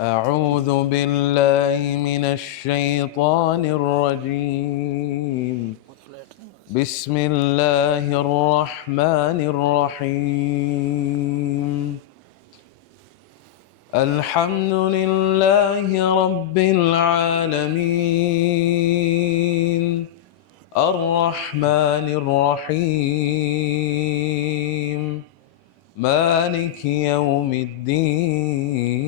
أعوذ بالله من الشيطان الرجيم. بسم الله الرحمن الرحيم. الحمد لله رب العالمين، الرحمن الرحيم، مالك يوم الدين.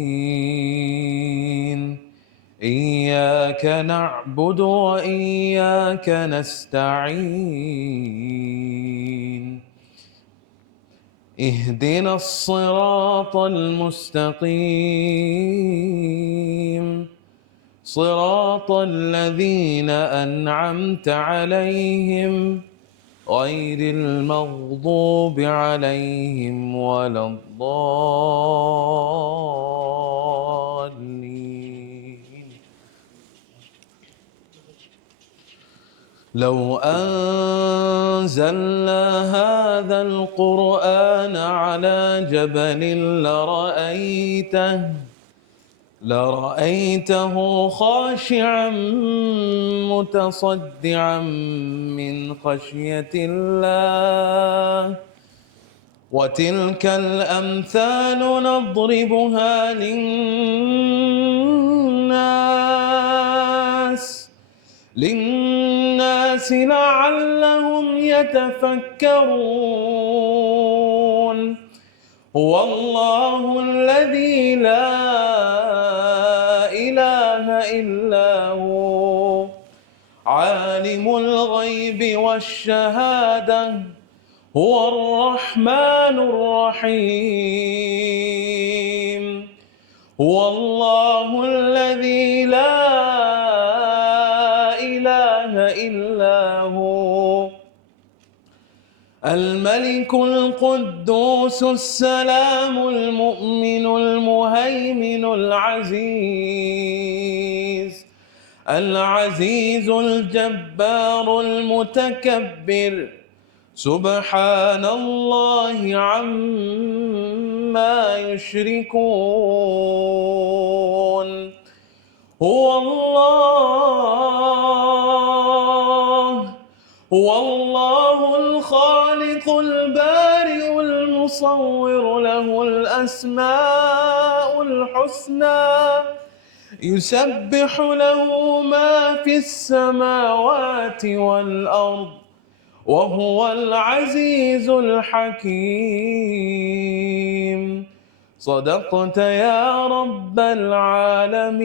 إياك نعبد وإياك نستعين. اهدنا الصراط المستقيم، صراط الذين أنعمت عليهم غير المغضوب عليهم ولا الضالين. لو أنزلنا هذا القرآن على جبل لرأيته خاشعا متصدعا من خشية الله. وتلك الأمثال نضربها للناس لعلهم يتفكرون. هو الله الذي لا إله إلا هو، عالم الغيب والشهادة، هو الرحمن الرحيم. هو الله الذي لا إله إلا هو، الملك القدوس السلام المؤمن المهيمن العزيز الجبار المتكبر. سبحان الله عما يشركون. هو الله الخالق البارئ المصور، له الأسماء الحسنى، يسبح له ما في السماوات والأرض، وهو العزيز الحكيم. صدقت يا رب العالمين.